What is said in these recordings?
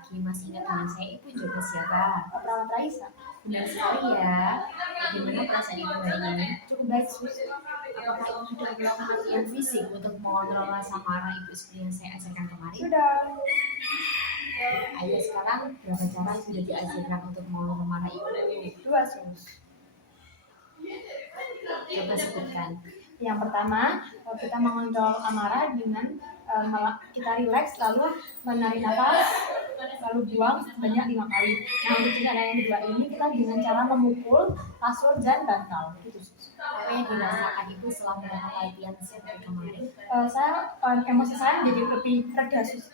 lagi. Masih ingat dengan saya Ibu juga siapa? Perawat Raisa. Benar sekali ya. Bagaimana perasaan Ibu hari ini? Cukup baik, Sus. Apakah Ibu sudah melakukan latihan fisik untuk mengontrol rasa marah Ibu seperti yang saya ajarkan kemarin? Sudah. Ayo sekarang berapa cara sudah diajarkan untuk mengontrol marah Ibu? 2, Sus. Coba sebutkan. Yang pertama, kita mengontrol amarah dengan kita rileks, lalu menarik nafas, lalu buang sebanyak 5 kali. Nah, untuk cara yang kedua ini kita dengan cara memukul kasur dan bantal. Gitu. Apa yang dirasakan Ibu setelah melakukan latihan seperti kemarin? Emosi saya jadi lebih reda, Sus.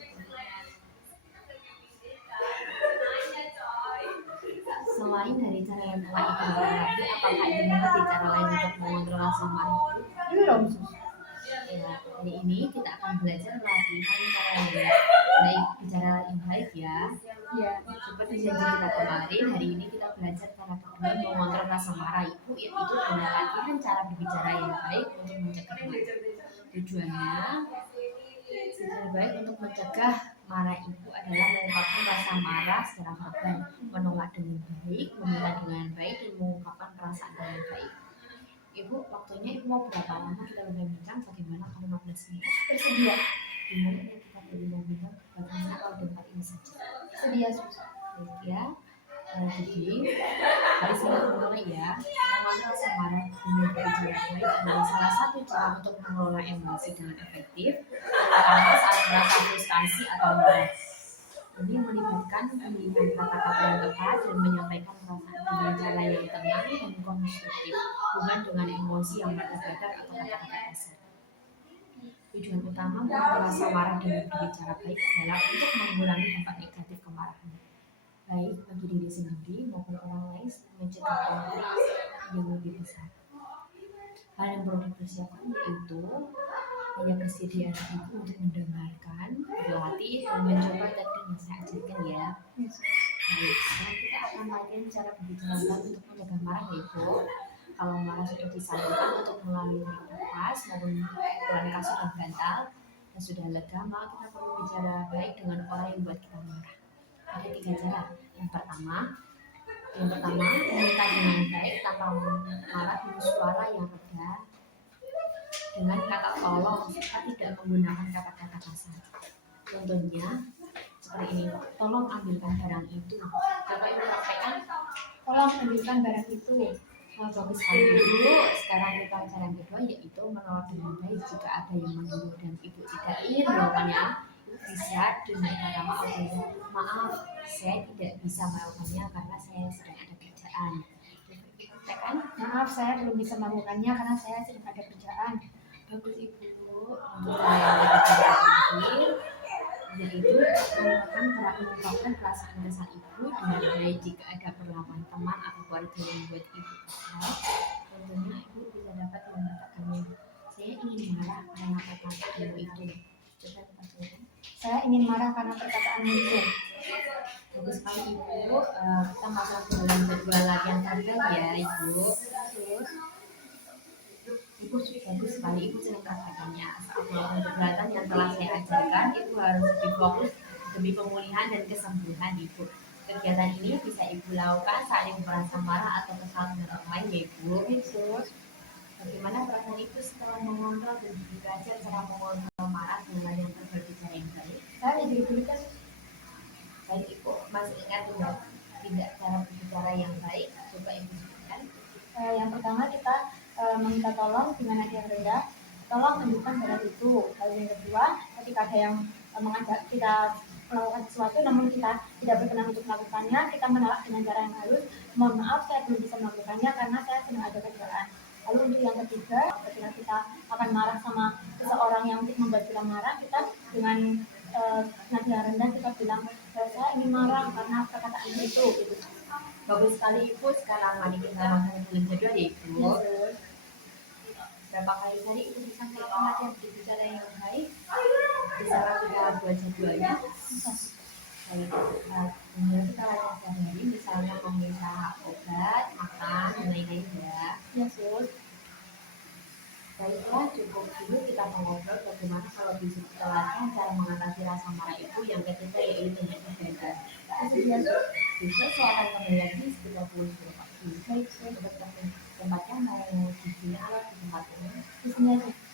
Selain dari cara yang telah Ibu latih, apakah Ibu mengerti cara lain untuk mengontrol rasa marah Ibu? Belum, Sus. Ya, hari ini kita akan belajar latihan cara yang baik, bicara yang baik ya. Ya. Seperti janji kita kemarin, hari ini kita belajar cara kedua mengontrol rasa marah Ibu, yaitu dengan latihan cara berbicara yang baik untuk mencegah marah. Tujuannya, cara baik untuk mencegah marah Ibu adalah mengungkapkan rasa marah secara verbal, menolak dengan baik, meminta dengan baik, dan mengungkapkan perasaan dengan baik. Ibu, waktunya Ibu mau berapa lama kita berbincang? Bagaimana kalau 15 menit? Bersedia. Gimana ya kita berbincang? Bagaimana kalau di tempat ini saja? Bersedia, Sus. Ya, jadi hari ini mulai ya. Mengontrol rasa marah dengan berbicara baik adalah salah satu cara untuk mengelola emosi dengan efektif, terutama saat merasa frustasi atau marah. Ini melibatkan pemilihan kata-kata yang tepat dan menyampaikan perasaan dengan cara yang tenang dan konstruktif, bukan dengan emosi yang meledak-ledak atau kata-kata kasar. Tujuan utama mengontrol rasa marah dengan berbicara baik adalah untuk mengurangi dampak negatif kemarahan, baik bagi diri sendiri maupun orang lain, mencegah konflik yang lebih besar. Hal yang perlu dipersiapkan yaitu hanya kesediaan Ibu untuk mendengarkan, berlatih, dan mencoba teknik yang saya ajarkan ya. Baik, sekarang kita akan latihan cara berbicara untuk mencegah marah ya Ibu. Kalau marah sudah disalurkan untuk melalui nafas maupun keluar kasur dan bantal dan sudah lega, maka kita perlu bicara baik dengan orang yang buat kita marah. Ada 3 cara. Yang pertama, meminta dengan baik tanpa marah dengan suara yang reda, dengan kata tolong serta tidak menggunakan kata-kata kasar. Contohnya seperti ini, tolong ambilkan barang itu. Coba Ibu sampaikan, tolong ambilkan barang itu. Bagus sekali Ibu. Sekarang kita cara yang kedua yaitu menolak dengan baik jika ada yang menyuruh dan Ibu tidak ingin melakukannya. Bisa dengan kata maaf, saya tidak bisa melakukannya karena saya sedang ada kerjaan. Maaf, saya belum bisa melakukannya karena saya sedang ada kerjaan. Bagus Ibu. Untuk yang terakhir yaitu mengungkapkan perasaan kesal Ibu dengan baik jika ada perlakuan teman atau keluarga yang membuat Ibu kesal. Tentunya Ibu bisa dapat mengatakannya, saya ingin marah karena perkataanmu itu. Coba katakan, saya ingin marah karena perkataanmu itu. Bagus sekali Ibu. Kita masuk ke dalam jadwal latihan verbal ya Ibu. Terus Ibu bagus sekali, Ibu sering praktekannya. Saat melakukan kegiatan yang telah saya ajarkan, Ibu harus lebih fokus demi pemulihan dan kesembuhan Ibu. Kegiatan ini bisa Ibu lakukan saat Ibu merasa marah atau kesal dengan orang lain ya Ibu. Terus Bagaimana perasaan Ibu setelah mengontrol dan belajar cara mengontrol marah dengan yang berbicara yang baik? saya jadi tulisan. Baik Ibu, masih ingat tidak cara berbicara yang baik? Coba Ibu sebutkan. Yang pertama kita meminta tolong dengan nada yang rendah, tolong tunjukkan barang itu. Lalu yang kedua, ketika ada yang mengajak kita melakukan sesuatu namun kita tidak berkenan untuk melakukannya, kita menolak dengan cara yang halus, mohon maaf saya belum bisa melakukannya karena saya sedang ada kerjaan. Lalu untuk yang ketiga, ketika kita akan marah sama seseorang yang membuat kita marah, kita dengan nada rendah kita bilang, saya ingin marah karena perkataan itu gitu. Bagus sekali Ibu. Sekarang mari kita langsung dengan jadwal ya Ibu. Berapa kali sehari Ibu bisa melakukan latihan berbicara yang baik? Bisa kita buat jadwalnya. Baik, kemudian kita latihan sehari, misalnya meminta obat, makan, dan lain-lain ya. Ya Sus. Baiklah, cukup dulu kita mengobrol bagaimana kalau dijelaskan cara mengatasi rasa marah itu yang ketiga yaitu dengan kebiasaan. Bersedia, Su? Bisa saya akan kembali lagi sekitar pukul 10 pagi. Baik, Su. Untuk tempatnya mau di sini atau di tempat ini? Di sini aja.